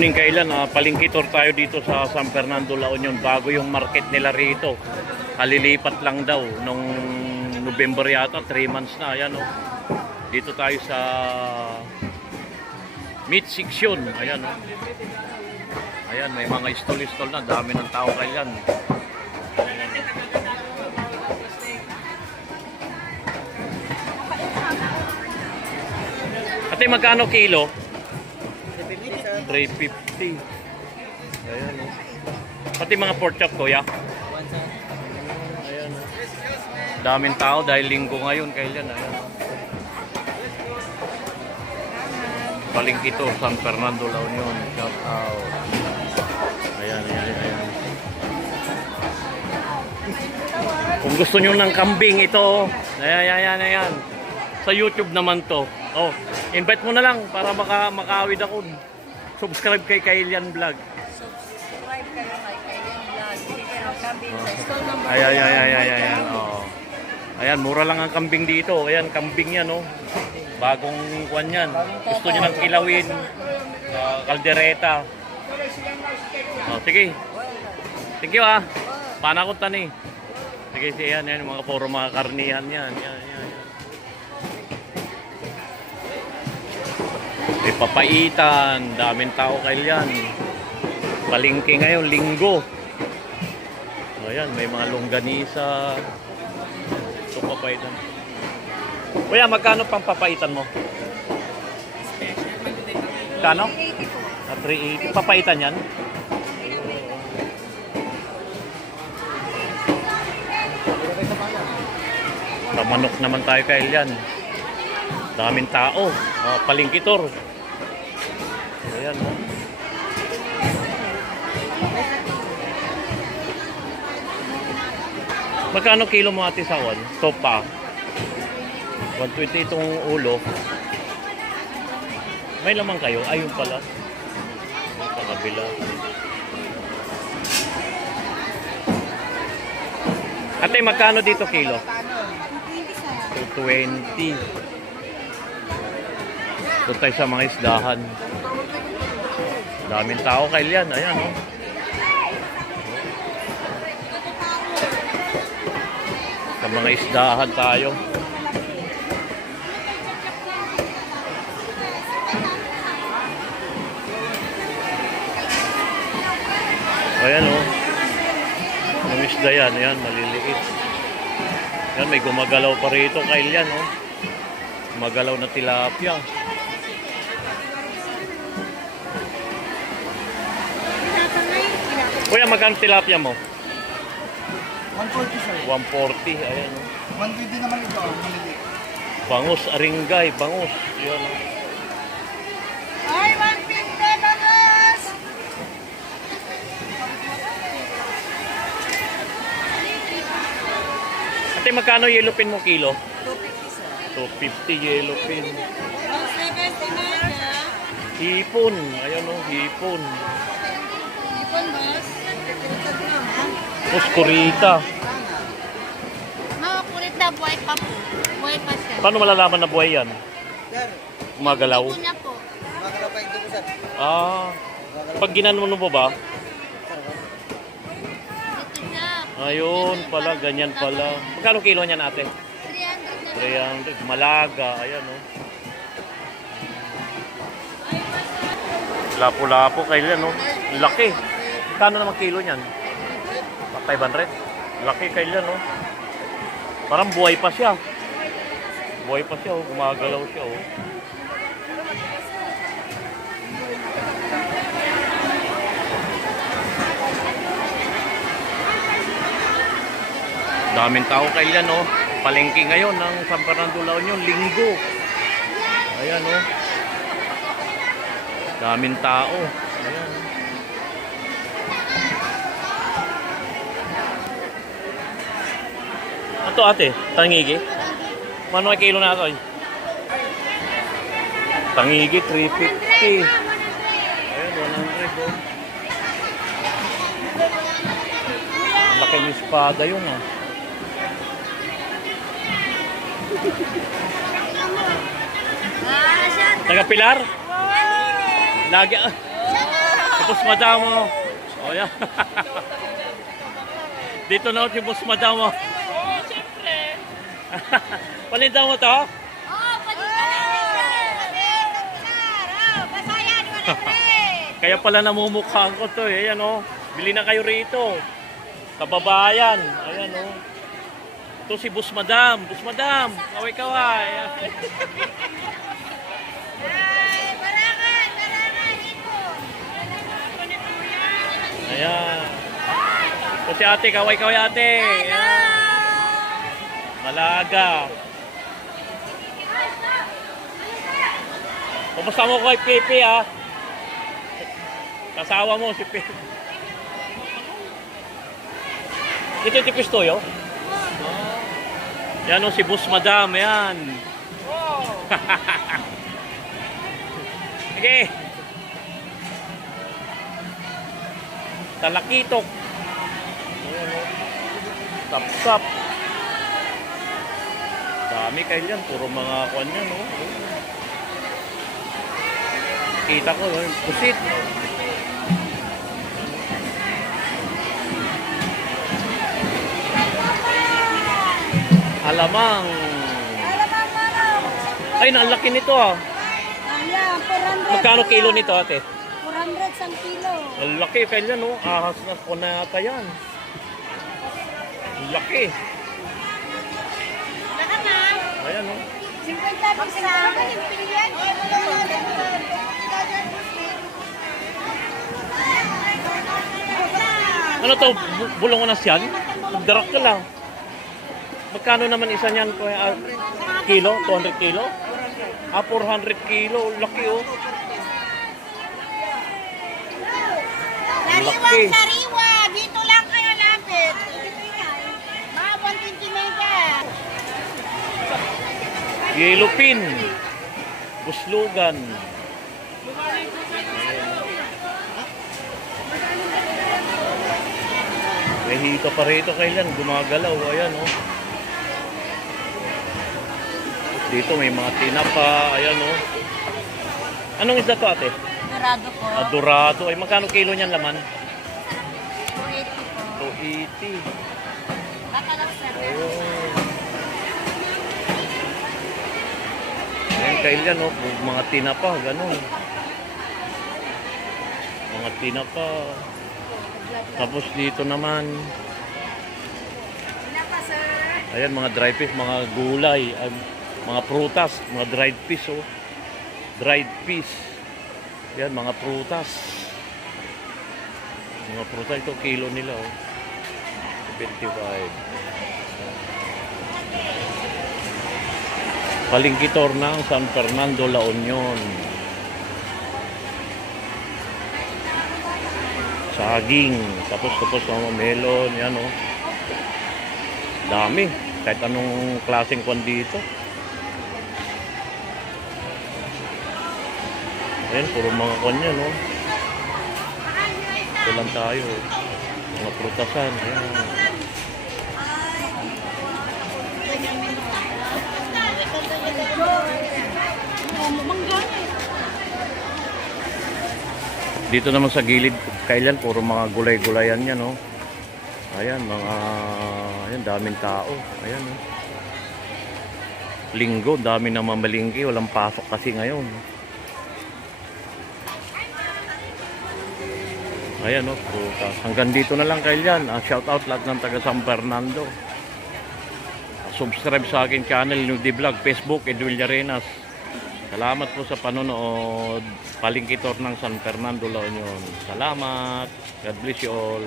morning kailan, palengke tour tayo dito sa San Fernando, La Union. Bago yung market nila rito. Kalilipat lang daw nung November yata, 3 months na. Ayan, oh. Dito tayo sa meat section. Ayan, oh. Ayan, may mga stall-stall na. Dami ng tao kailan. Ate, magkano kilo? 350. Ayan, oh. Pati mga pork chop, kuya. Ayan, oh. Daming tao dahil linggo ngayon, kailan. Ayan, oh. Palengke ito, San Fernando, La Union. Shout out. Ayan, ayan, ayan. Kung gusto nyo ng kambing, ito. Ayan, ayan, ayan. Sa YouTube naman to. Oh, invite mo na lang para makawid ako. Subscribe kay Kailian Vlog. Subscribe kayo kay Kailian Vlog. Chicken o kambing sa stall number 1. Ayan, ayan, ayan, ayan, ayan. Oh. Ayan, mura lang ang kambing dito. Ayan, kambing yan, oh. Bagong kuwan yan. Gusto nyo ng kilawin. Kaldereta. Oh, sige. Thank you, ah. Panakot tani. Sige, yan, yan. Mga puro mga karnihan yan. Yan, yan, yan. May papaitan, daming tao kailan. Palengke ngayon, linggo. Ayan, may mga longganisa. Ito papaitan. Kuya, magkano pang papaitan mo? Kano? 380. Papaitan yan? Pamanok naman tayo kailan. Daming tao. Palengke tour. Ayan, oh. Magkano kilo mo ate sawan? Topa. 120 itong ulo. May laman kayo? Ayun pala. Sa kabila. Ate, magkano dito kilo? 220. Ito tayo sa mga isdahan. Daming tao kailan. Ayan, oh. Sa mga isdahan tayo. Ayan, oh. Ang isda yan. Ayan, maliliit. Ayan, may gumagalaw pa rito kailan, oh. Gumagalaw na tilapia. Kuya, magkano tilapia mo? 140 sir. 140, ayan, oh. 120 naman ito, maliliit. Bangus, aringgay, bangus. Ayan, oh. Ay, 150 bangus! Ate, magkano yellow pin mo kilo? 250 sir. 250 yellow pin. 170 na yan. Hipon, ayan, oh, hipon. Ipon, boss. Muskurita. Mga kulit na buhay pa po. Buhay pa siya. Paano malalaman na buhay yan? Sir, Gumagalaw? Ipon niya po. makakala pa ito sir. Ah, pag ginanon mo ba? Ito niya. Ayun pala, ganyan pala. Magkano kilo niyan ate? 300 na. 300. Malaga, ayan, oh. Lapo-lapo kailan, oh. Laki. Kano naman kilo niyan? 500. Laki kailan, oh. Parang buhay pa siya. Buhay pa siya, oh. Gumagalaw siya, oh. Daming tao kailan, oh. Palengke ngayon ng San Fernando, La Union, linggo. Ayan, oh. Daming tao. Ayan. Ito ate, tangigi. Mano ay kilo na ito ay? Tangigi, 350. Ayan, 100, oh. Laki ng espada yun, ah. Taga Pilar? Lagi. Boss Madam, oh. Oh, yan. Dito na si Boss Madam, oh. Oo, siyempre. Paninda mo to? Oo, basayan, wala rin. Kaya pala namumukhaan ko to eh. Ayan oh. Bili na kayo rito. Kababayan. Ayan oh. Ito si Boss Madam. Boss Madam. Kaway-kaway. Ayan. Ito si ate. Kaway-kaway ate. Ayan. Malaga. Kumusta mo kay Pepe ah? Kasawa mo si Pepe. Ito yung tipis to, yo? Yan o, si Boss Madam, yan. Sige. Talakitok. Sap-sap. Dami kayo yan, puro mga kwan yan, no? Kita ko, pusit. Alamang. Ay, nalaki nito ah. Ayan, 400. Magkano kilo nito ate? 400 sang kilo. Ang laki kaya no. Ahas na po na ata yan. Ang laki. Lahat na. Ayan no. 50 pesos lang yung pilihan. Ano to? Bulungan yan? Darak ka lang. Magkano naman isa niyan? Kilo? 200 kilo? 400 kilo. Laki oh. Laki. Sariwa, dito lang kayo lapit. Mga 120 mega. Yellow pin. Buslugan. May hito pa rito kailan. Gumagalaw. Ayan oh. Dito may mga tinapa. Ayan oh. Anong isda to ate? Dorado po. Dorado. Ay magkano kilo niyan laman? 280 po. 280. Batalak sir. Ayun. Ayan kailan oh. Mga tinapa. Ganun. Mga tinapa. Tapos dito naman. Pinapa sir. Ayan mga dry fish. Mga gulay. Mga prutas. Mga dried fish oh. Dried fish. Yan, mga prutas. Mga prutas, ito kilo nila oh. 25. Palingkitor ng San Fernando, La Union. Saging. Tapos mga melon. Yan oh. Dami. Kahit anong klaseng kwan dito. Ayan, puro mga kanya, no? Ito lang tayo. Mga prutasan. Ayan. Dito naman sa gilid, kailan, puro mga gulay-gulayan yan, no? Ayan, ayan, daming tao. Ayan, no? Linggo, dami na mamalingki. Walang pasok kasi ngayon. Ayan o, prutas. Hanggang dito na lang kayo yan. Shout out lahat ng taga San Fernando. Subscribe sa akin channel, Nudie Vlog, Facebook, Edwin Llarenas. Salamat po sa panonood. Palingkitor ng San Fernando, La Union. Salamat. God bless you all.